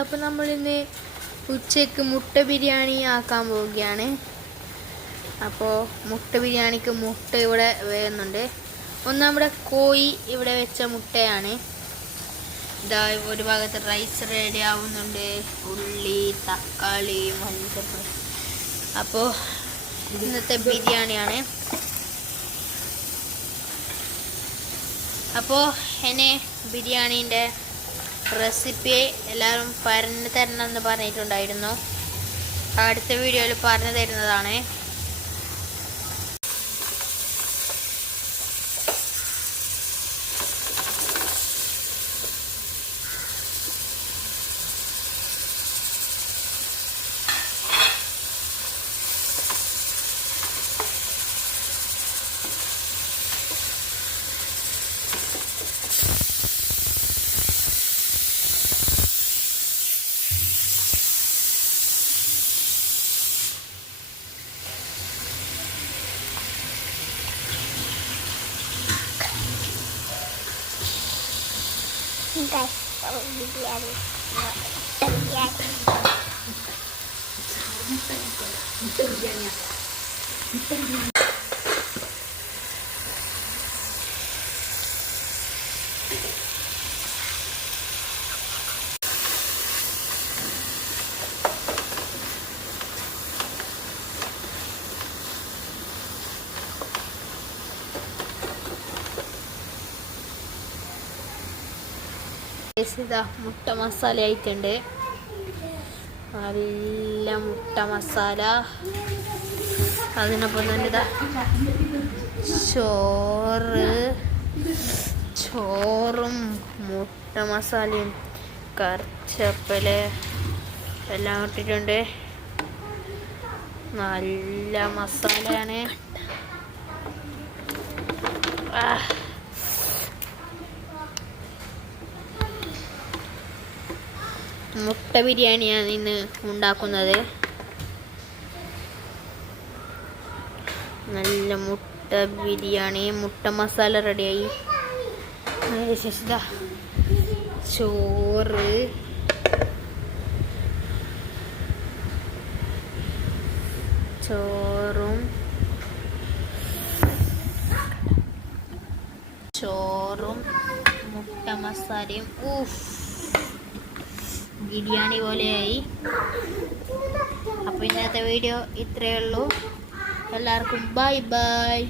അപ്പോൾ നമ്മളിന്ന് ഉച്ചയ്ക്ക് മുട്ട ബിരിയാണി ആക്കാൻ പോവുകയാണ്. അപ്പോൾ മുട്ട ബിരിയാണിക്ക് മുട്ട ഇവിടെ വേകുന്നുണ്ട്. ഒന്ന് നമ്മുടെ കോഴി ഇവിടെ വെച്ച മുട്ടയാണ്. ഇതാ ഒരു ഭാഗത്ത് റൈസ് റെഡി ആവുന്നുണ്ട്. ഉള്ളി, തക്കാളി, മല്ലിച്ചപ്പ്. അപ്പോൾ ഇന്നത്തെ ബിരിയാണിയാണ്. അപ്പോൾ എന്നെ ബിരിയാണീൻ്റെ റെസിപ്പി എല്ലാവരും പറഞ്ഞു തരണമെന്ന് പറഞ്ഞിട്ടുണ്ടായിരുന്നു. അടുത്ത വീഡിയോയിൽ പറഞ്ഞു തരുന്നതാണ്. Guys, kalau biryani. ഇതാ മുട്ട മസാല ആയിട്ടുണ്ട്. നല്ല മുട്ട മസാല. അതിനൊപ്പം തന്നെ ഇതാ ചോറും മുട്ട മസാലയും കറിച്ചപ്പല് എല്ലാം ഇട്ടിട്ടുണ്ട്. നല്ല മസാലയാണ്. മുട്ട ബിരിയാണിയാണ് ഇന്ന് ഉണ്ടാക്കുന്നത്. നല്ല മുട്ട ബിരിയാണി, മുട്ട മസാല റെഡിയായി. അതിനുശേഷം ചോറും മുട്ട മസാലയും ബിരിയാണി പോലെയായി. അപ്പോൾ ഇന്നത്തെ വീഡിയോ ഇത്രയേ ഉള്ളൂ. എല്ലാവർക്കും ബൈ ബൈ.